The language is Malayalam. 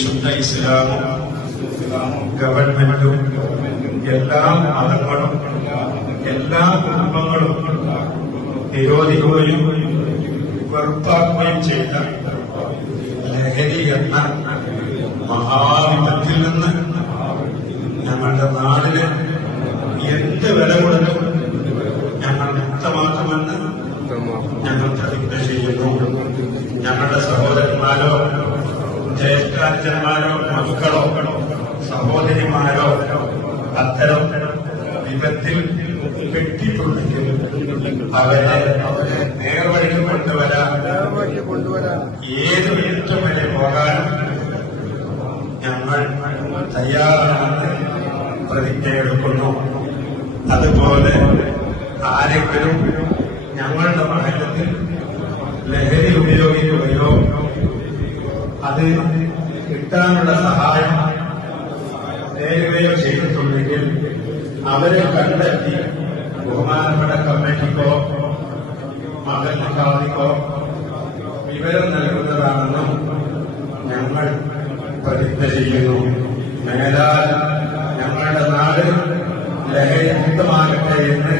ശുദ്ധ ഇസ്ലാമും ഗവൺമെന്റും എല്ലാ മതങ്ങളും എല്ലാ കുടുംബങ്ങളും നിരോധിക്കുകയും വെറുപ്പാക്കുകയും ചെയ്ത ലഹരി എന്ന മഹാവിപത്തിൽ നിന്ന് ഞങ്ങളുടെ നാടിന് എന്ത് വില കൊടുത്തും ഞങ്ങൾ മുക്തമാക്കുമെന്ന് ഞങ്ങൾ പ്രതിജ്ഞ ചെയ്യുന്നു. ഞങ്ങളുടെ ജ്യേഷ്ഠാചന്മാരോ മക്കളോ സഹോദരിമാരോ അത്തരം വിപത്തിൽ പെട്ടിട്ടുണ്ടെങ്കിൽ അവരെ അവരെ നേർവഴിയിൽ കൊണ്ടുവരാൻ ഏത് വിധം വരെ പോകാനും ഞങ്ങൾ തയ്യാറാണെന്ന് പ്രതിജ്ഞയെടുക്കുന്നു അതുപോലെ ആരെങ്കിലും ഞങ്ങളുടെ മഹലത്തിൽ ലഹരി ഉപയോഗിക്കുകയോ അത് കിട്ടാനുള്ള സഹായം നേരുകയോ ചെയ്തിട്ടുണ്ടെങ്കിൽ അവരെ കണ്ടെത്തി ബഹുമാനപ്പെട്ട കമ്മിറ്റിക്കോ മകന്റെ കാതിക്കോ വിവരം നൽകുന്നതാണെന്നും ഞങ്ങൾ പ്രതിജ്ഞ ചെയ്യുന്നു. മേലാൽ ഞങ്ങളുടെ നാട് ലഹരിമുക്തമാകട്ടെ എന്ന്